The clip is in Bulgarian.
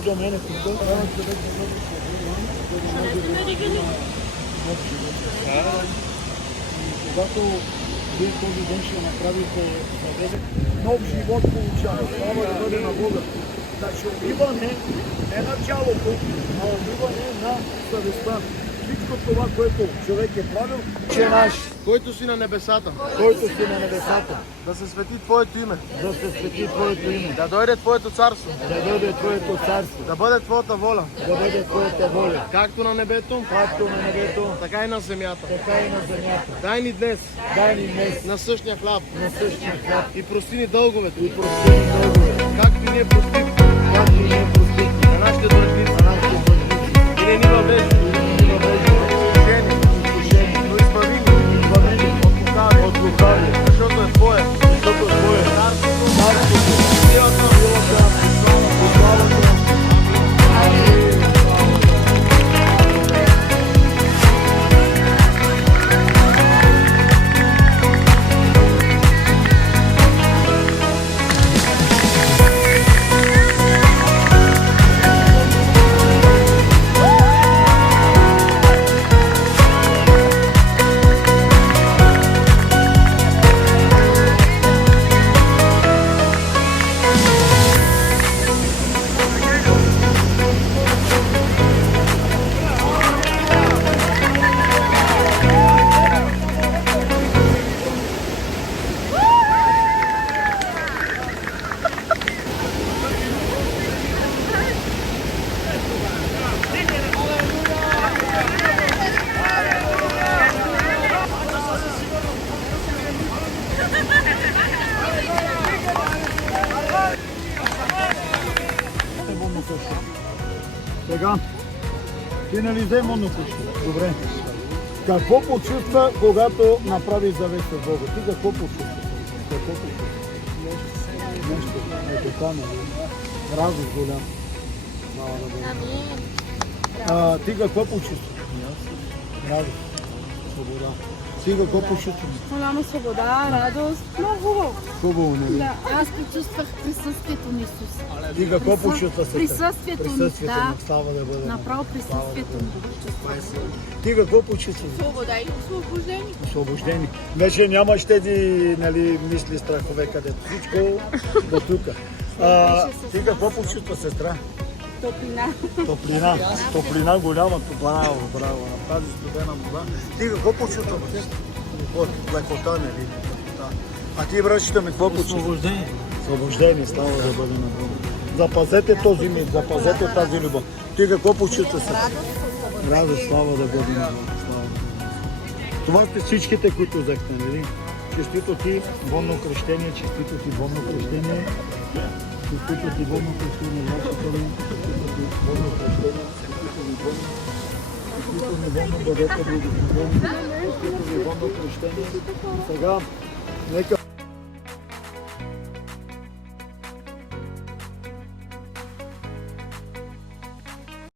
дошъл до мене тук. Когато вие този ден ще направите нов живот получава. Слава да бъде на Бога. Значи убиване не на тялото, а убиване на съвестта. Всичко това, което човек е правил, че е наш. Който си на небесата, Който си на небесата, да се свети Твоето име, да се свети Твоето име, да дойде Твоето царство, да дойде Твоето царство, да бъде Твоята воля, да бъде Твоята воля, както на небето, както на небето, така и на земята. така и на земята. Дай ни днес Дай ни днес на същия хляб на същия хляб и прости ни дълговете, и прости ни дългове, както и ние простим както и ние простихме на нашите длъжници. на нашите длъжници. И не ни въвеждай И ни въвеждай в изкушение, но избави ни избави ни от лукавия, защото е Твое. защото е Твое Царството, царството, силата, силата и славата. Сега, ти нали взе монно къща? Добре. Какво почувства, когато направи завет с Бога? Ти какво почувства? Какво почувства? Нещо. Ето така, нали? Радост голям. Слава на Бога. Ти какво почувства? Радост. Свобода. Ти какво почувства? Голяма свобода, радост, много хубаво. Хубаво, нали? Да, аз почувствах присъствието на Исус. Ти какво почувства сега? Присъствието му, Присъствието да. му, слава да бъде. Направо присъствието му го почувствах. Ти какво почувства? Свобода и освобождение. Освобождени. Вече нямаш тези нали, мисли, страхове, където всичко до тук. Ти какво почувства, сестра? Топлина. Топлина. Топлина голяма. Браво, браво. На тази студена вода. Ти какво почувства? Лекота, нали? А ти, братчета ми, какво почувства? освобождение. Освобождение, слава да бъде на Бога. Запазете този миг, запазете тази любов. Ти какво почувства сега? Радост, слава да бъде на Бога. Слава да бъде. Това сте всичките, които взехте, нали? Честито ти водно кръщение, честито ти водно кръщение. Честито ти водно кръщение, нашата ли? Честито ти водно кръщение, честито ви водно. Честито ми водно бъдете благословени. Честито ви водно кръщение. Сега, нека